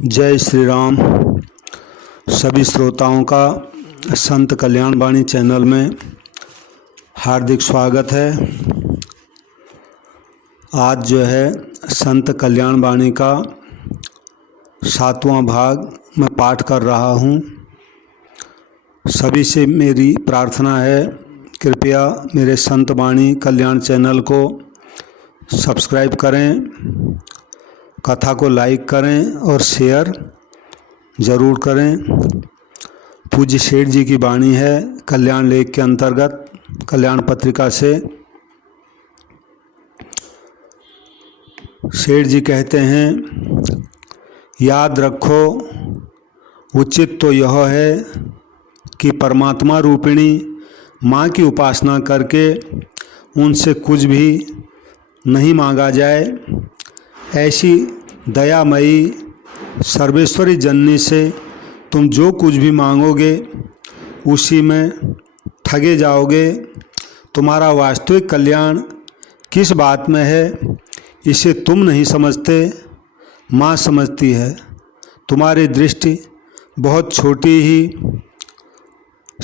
जय श्री राम। सभी श्रोताओं का संत कल्याण वाणी चैनल में हार्दिक स्वागत है। आज जो है संत कल्याण वाणी का 7वां भाग मैं पाठ कर रहा हूँ। सभी से मेरी प्रार्थना है, कृपया मेरे संत वाणी कल्याण चैनल को सब्सक्राइब करें, कथा को लाइक करें और शेयर ज़रूर करें। पूज्य सेठ जी की वाणी है कल्याण लेख के अंतर्गत कल्याण पत्रिका से। सेठ जी कहते हैं, याद रखो उचित तो यह है कि परमात्मा रूपिणी माँ की उपासना करके उनसे कुछ भी नहीं मांगा जाए। ऐसी दयामयी सर्वेश्वरी जननी से तुम जो कुछ भी मांगोगे उसी में ठगे जाओगे। तुम्हारा वास्तविक कल्याण किस बात में है इसे तुम नहीं समझते, माँ समझती है। तुम्हारी दृष्टि बहुत छोटी ही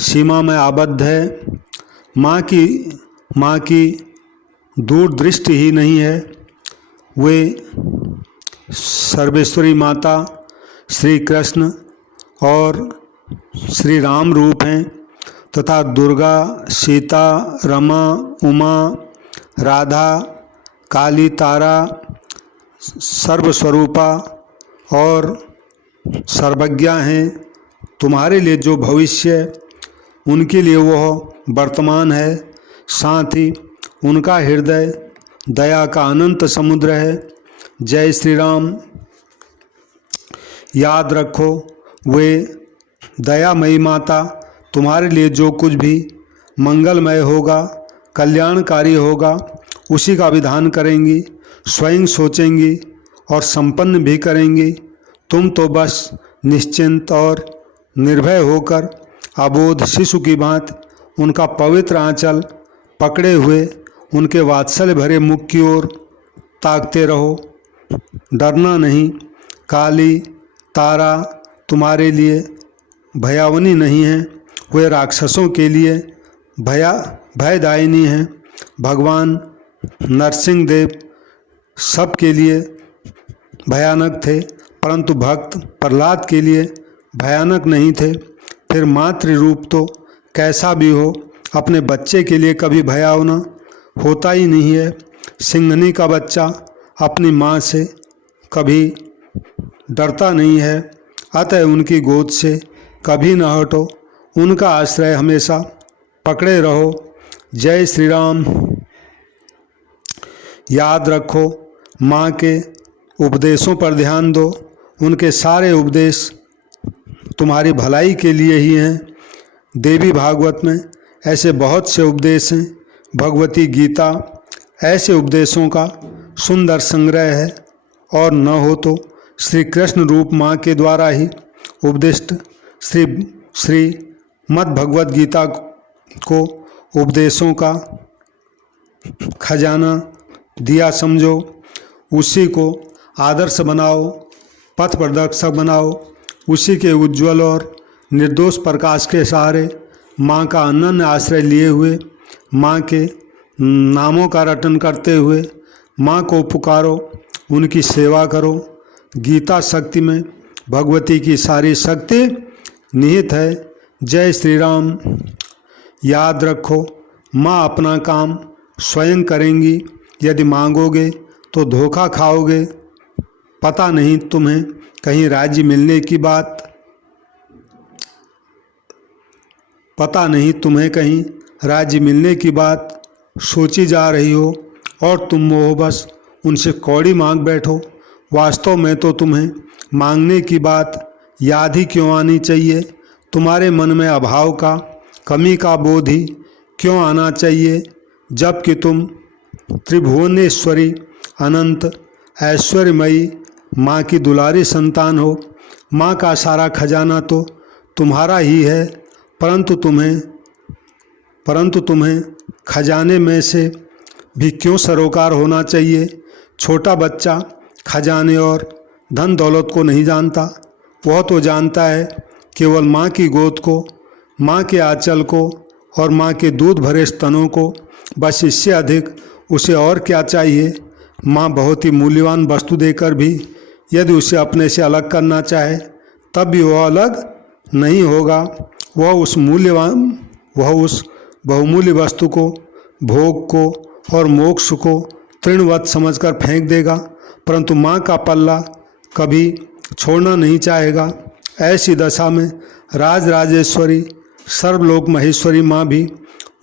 सीमा में आबद्ध है। माँ की दूरदृष्टि ही नहीं है। वे सर्वेश्वरी माता श्री कृष्ण और श्री राम रूप हैं तथा दुर्गा, सीता, रमा, उमा, राधा, काली, तारा सर्वस्वरूपा और सर्वज्ञा हैं। तुम्हारे लिए जो भविष्य उनके लिए वह वर्तमान है। साथ ही उनका हृदय दया का अनंत समुद्र है। जय श्री राम। याद रखो वे दयामयी माता तुम्हारे लिए जो कुछ भी मंगलमय होगा, कल्याणकारी होगा, उसी का विधान करेंगी, स्वयं सोचेंगी और संपन्न भी करेंगी। तुम तो बस निश्चिंत और निर्भय होकर अबोध शिशु की भांति उनका पवित्र आंचल पकड़े हुए उनके वात्सल्य भरे मुख की ओर ताकते रहो। डरना नहीं। काली, तारा तुम्हारे लिए भयावनी नहीं है, वे राक्षसों के लिए भयदायिनी हैं। भगवान नरसिंह देव सबके लिए भयानक थे, परंतु भक्त प्रहलाद के लिए भयानक नहीं थे। फिर मातृ रूप तो कैसा भी हो, अपने बच्चे के लिए कभी भयावना होता ही नहीं है। सिंहनी का बच्चा अपनी माँ से कभी डरता नहीं है, अतः उनकी गोद से कभी न हटो, उनका आश्रय हमेशा पकड़े रहो। जय श्री राम। याद रखो माँ के उपदेशों पर ध्यान दो। उनके सारे उपदेश तुम्हारी भलाई के लिए ही हैं। देवी भागवत में ऐसे बहुत से उपदेश हैं। भगवती गीता ऐसे उपदेशों का सुंदर संग्रह है, और न हो तो श्री कृष्ण रूप माँ के द्वारा ही उपदिष्ट श्री मद् भगवत गीता को उपदेशों का खजाना दिया समझो। उसी को आदर्श बनाओ, पथ प्रदर्शक बनाओ। उसी के उज्ज्वल और निर्दोष प्रकाश के सहारे माँ का अनन्य आश्रय लिए हुए, माँ के नामों का रटन करते हुए माँ को पुकारो, उनकी सेवा करो। गीता शक्ति में भगवती की सारी शक्ति निहित है। जय श्री राम। याद रखो माँ अपना काम स्वयं करेंगी। यदि मांगोगे तो धोखा खाओगे। पता नहीं तुम्हें कहीं राज्य मिलने की बात, सोची जा रही हो और तुम मोहबस उनसे कौड़ी मांग बैठो। वास्तव में तो तुम्हें मांगने की बात याद ही क्यों आनी चाहिए? तुम्हारे मन में अभाव का, कमी का बोध ही क्यों आना चाहिए, जबकि तुम त्रिभुवनेश्वरी अनंत ऐश्वर्यमयी माँ की दुलारी संतान हो। माँ का सारा खजाना तो तुम्हारा ही है, परंतु तुम्हें खजाने में से भी क्यों सरोकार होना चाहिए? छोटा बच्चा खजाने और धन दौलत को नहीं जानता, वह तो जानता है केवल माँ की गोद को, माँ के आंचल को और माँ के दूध भरे स्तनों को। बस इससे अधिक उसे और क्या चाहिए। माँ बहुत ही मूल्यवान वस्तु देकर भी यदि उसे अपने से अलग करना चाहे तब भी वह अलग नहीं होगा। वह उस बहुमूल्य वस्तु को, भोग को और मोक्ष को तृणवत समझकर फेंक देगा, परंतु माँ का पल्ला कभी छोड़ना नहीं चाहेगा। ऐसी दशा में राजराजेश्वरी सर्वलोक महेश्वरी माँ भी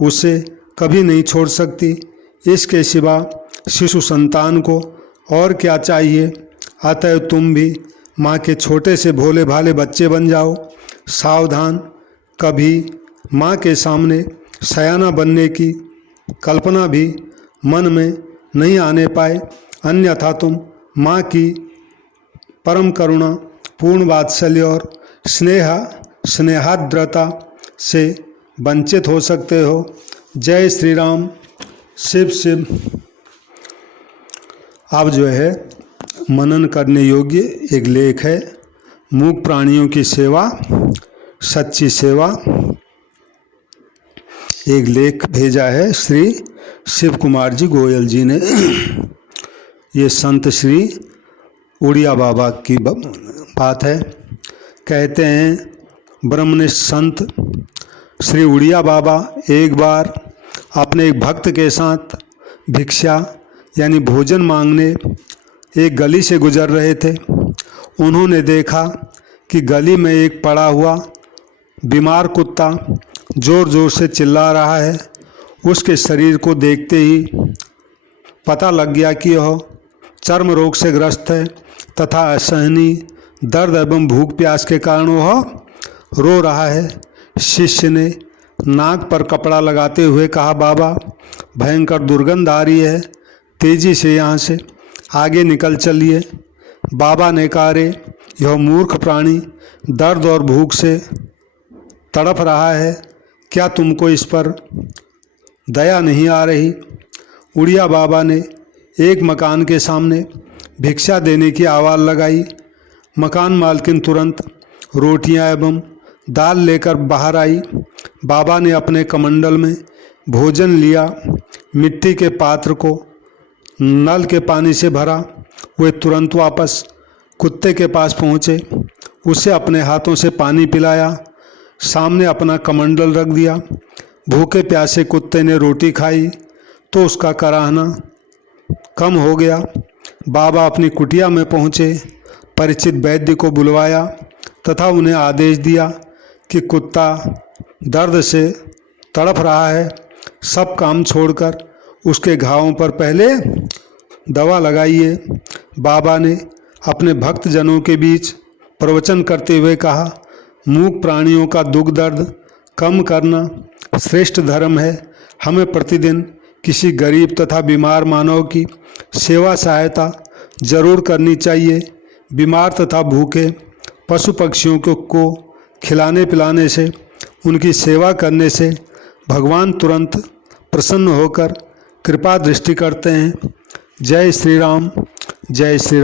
उसे कभी नहीं छोड़ सकती। इसके सिवा शिशु संतान को और क्या चाहिए। अतः तुम भी माँ के छोटे से भोले भाले बच्चे बन जाओ। सावधान, कभी माँ के सामने सयाना बनने की कल्पना भी मन में नहीं आने पाए, अन्यथा तुम माँ की परम करुणा, पूर्ण वात्सल्य और स्नेहाद्रता से वंचित हो सकते हो। जय श्री राम। शिव शिव। अब जो है मनन करने योग्य एक लेख है, मूक प्राणियों की सेवा, सच्ची सेवा। एक लेख भेजा है श्री शिव कुमार जी गोयल जी ने। ये संत श्री उड़िया बाबा की बात है। कहते हैं ब्रह्मनिष्ठ संत श्री उड़िया बाबा एक बार अपने एक भक्त के साथ भिक्षा यानी भोजन मांगने एक गली से गुजर रहे थे। उन्होंने देखा कि गली में एक पड़ा हुआ बीमार कुत्ता ज़ोर ज़ोर से चिल्ला रहा है। उसके शरीर को देखते ही पता लग गया कि यह चर्म रोग से ग्रस्त है तथा असहनीय दर्द एवं भूख प्यास के कारण वह रो रहा है। शिष्य ने नाक पर कपड़ा लगाते हुए कहा, बाबा भयंकर दुर्गंध आ रही है, तेजी से यहाँ से आगे निकल चलिए। बाबा ने कहा, रे यह मूर्ख प्राणी दर्द और भूख से तड़प रहा है, क्या तुमको इस पर दया नहीं आ रही। उड़िया बाबा ने एक मकान के सामने भिक्षा देने की आवाज़ लगाई। मकान मालकिन तुरंत रोटियां एवं दाल लेकर बाहर आई। बाबा ने अपने कमंडल में भोजन लिया, मिट्टी के पात्र को नल के पानी से भरा। वे तुरंत वापस कुत्ते के पास पहुँचे, उसे अपने हाथों से पानी पिलाया, सामने अपना कमंडल रख दिया। भूखे प्यासे कुत्ते ने रोटी खाई तो उसका कराहना कम हो गया। बाबा अपनी कुटिया में पहुँचे, परिचित वैद्य को बुलवाया तथा उन्हें आदेश दिया कि कुत्ता दर्द से तड़प रहा है, सब काम छोड़कर उसके घावों पर पहले दवा लगाइए। बाबा ने अपने भक्तजनों के बीच प्रवचन करते हुए कहा, मूक प्राणियों का दुख दर्द कम करना श्रेष्ठ धर्म है। हमें प्रतिदिन किसी गरीब तथा बीमार मानव की सेवा सहायता जरूर करनी चाहिए। बीमार तथा भूखे पशु पक्षियों को खिलाने पिलाने से, उनकी सेवा करने से भगवान तुरंत प्रसन्न होकर कृपा दृष्टि करते हैं। जय श्री राम। जय श्री राम।